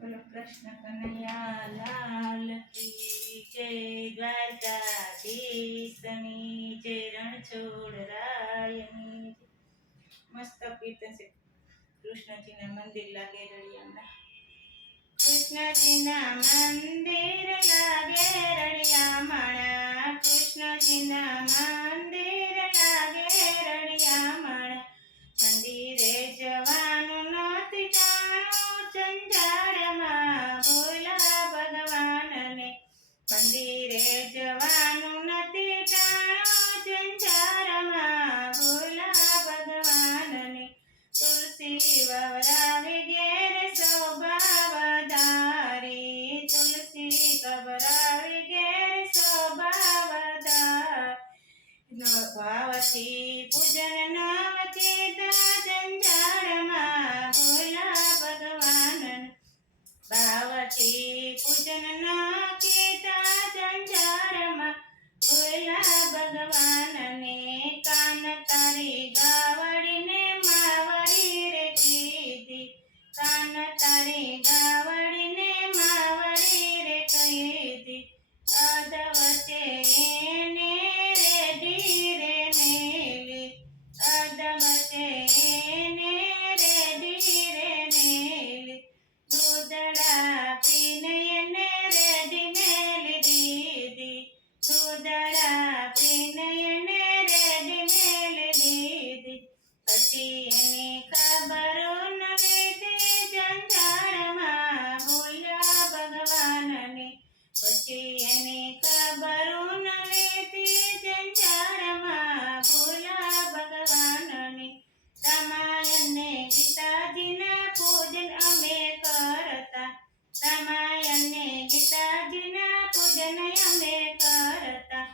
બોલો કૃષ્ણ કનૈયા લાલ કી જય, દ્વારકાધીશની જય, રણછોડ રાયની જય. મસ્ત કીર્તન છે. કૃષ્ણજીના મંદિર લાગે રળિયામણા. કૃષ્ણજીના મંદિર લાગે રળિયામણા, કૃષ્ણજીના મંદિર લાગે રળિયામણા. મંદિરે જવાનું નથી જાણું જંજાળમાં, ભોલા ભગવાનને. મંદિરે જવાનું નથી જાણું જંજાળમાં, ભોલા ભગવાનને. તુલસી વવરાવી ઘેર શોભાવધારી, તુલસી કબરાવી ઘેર શોભાવધારી. ભાવથી પૂજન નવ કીધા જંજાળમાં, ભોલા ભગવાનન. ભાવથી પૂજન ન કીધા જંજાળમાં, ભોલા ભગવાનને. કાન તારી ગાવડીને માવડી રે કીધી, કાન તારી ગાવડીને માવડી રે કીધી. અદવતે એને રેડી રે મેલી, અદવતે એને રેડી રે મેલી. દૂધડા પીને એને રેડી મેલી દીધી, દૂધડા પીને એને રેડી મેલી દીધી. પછી એની ખબરો ન લીધી જંજાળમાં, ભોલા ભગવાનની. પછી એની ખબરો ન લીધી જંજાળમાં, ભોલા ભગવાનની. રામાયણને ગીતાજીના પૂજન અમે કરતા, રામાયણને ગીતાજીના પૂજન અમે કરતા.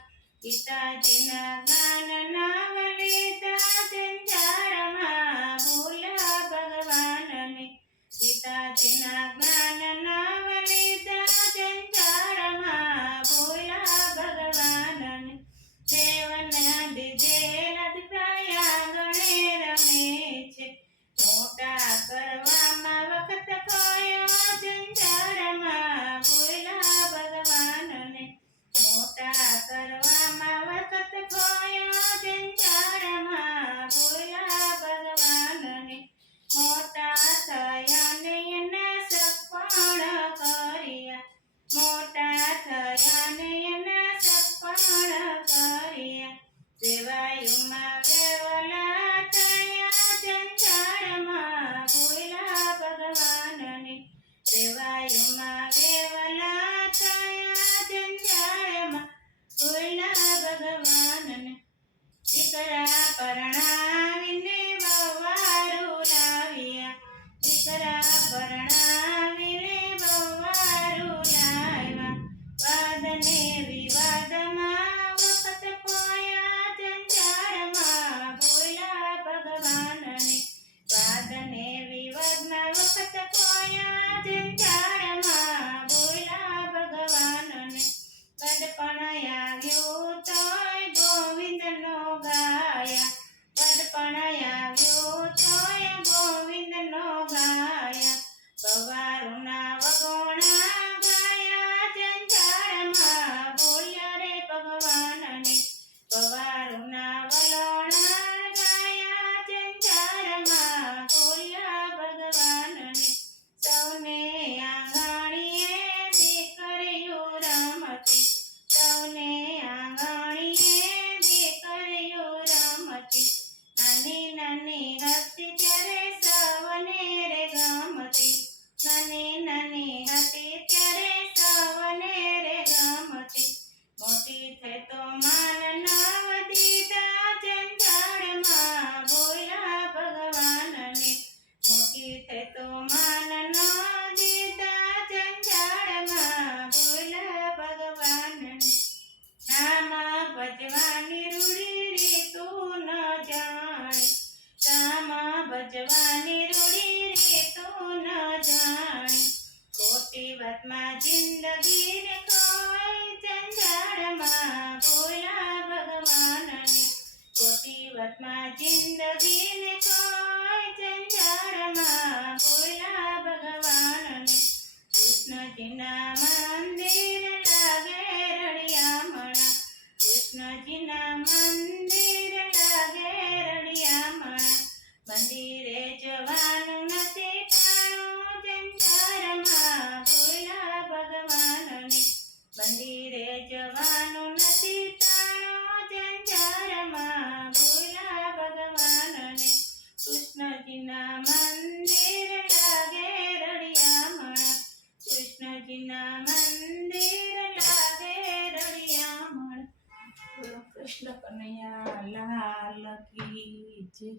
ગીતાજીના જ્ઞાન નામ લીધા જંજાળમાં, ભોલા ભગવાનની. ગીતાજીના જ્ઞાન નામ લીધા જંજાળમાં, ભોલા ભગવાનની. દેવના દીધેલા દીકરા આંગણે રમે છે, મોટા કરવામાં વખત કયો જંજાળમાં, ભોલા ભગવાનને. મોટા કરવામાં વખત કયો જંજાળમાં, ભોલા ભગવાનને. મોટા થયા ને એના સપણ કર્યા, મોટા થયા ને એના સપણ કર્યા. સેવાયુમાં વેવલા થયા જંજાળમાં, ભોલા ભગવાનની. સેવાયુમાં વેવલા થયા જંજાળમાં, ભોલા ભગવાનને. દીકરા પરણાવીને વવારું લાવ્યા, દીકરા પરણાવીને વવારું લાવ્યા. વાદને વિવાદમાં વખત ખોયા જંજાળમાં, ભોલા ભગવાનને. વાદને વિવાદમાં વખત ખોયા જંજાળમાં, ભોલા ભગવાનને. ગડપણ આવ્યું તોય ગોવિંદનો ગાયા, ગડપણ આવ્યું તોય ગોવિંદનો ગાયા. પવારુના વગોણા ગાયા જંજાળમાં, બોલ્યા રે ભગવાનને. પવારુના વલોણા ગાયા જંજાળમાં, બોલ્યા ભગવાનને. સૌને આંગણીએ દીકરીઓ રમતી, સૌને આંગણીએ દીકરીઓ રમતી. નાની નાની હતી ત્યારે સૌને રે ગમતી, નાની નાની હતી ત્યારે સૌને રે ગમતી. મોટી થઈ તો માન નવ દીધા જંજાળમાં, ભોલા ભગવાનને. મોટી થઈ તો માન ન દીધા જંજાળમાં, ભોલા ભગવાનને. નામ ભજવાની રૂડી રીતું ન જાણી, નામ ભજવાની રૂડી રીતું ન જાણી. ખોટી વાતમાં જિંદગીને કોઈ જંજાળમાં, ભોલા ભગવાનને. ખોટી વાતમાં જિંદગીને કોઈ જંજાળમાં, ભોલા ભગવાનને. કૃષ્ણજીના મંદિર લાગે રળિયામણા, કૃષ્ણજીના મંદિર લાગે રળિયામણા. મંદિરે જવાનું નથી ટાણું જંજારમાં ભોળા ભગવાનને, મંદિરે જવાનું નથી ટાણું જંજારમાં ભોળા ભગવાનને. કૃષ્ણજીના મંદિર લાગે રળિયામણા, કૃષ્ણજીના મંદિર લાગે રળિયામણા. બોલો કૃષ્ણ કનૈયા લાલ કી જય.